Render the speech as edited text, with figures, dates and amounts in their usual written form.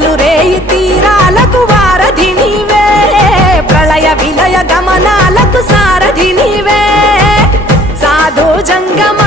పగలు రేయి తీరాలకు వారధి నీవే ప్రళయ విలయ గమనాలకు సారథి నీవే సాధు జంగమ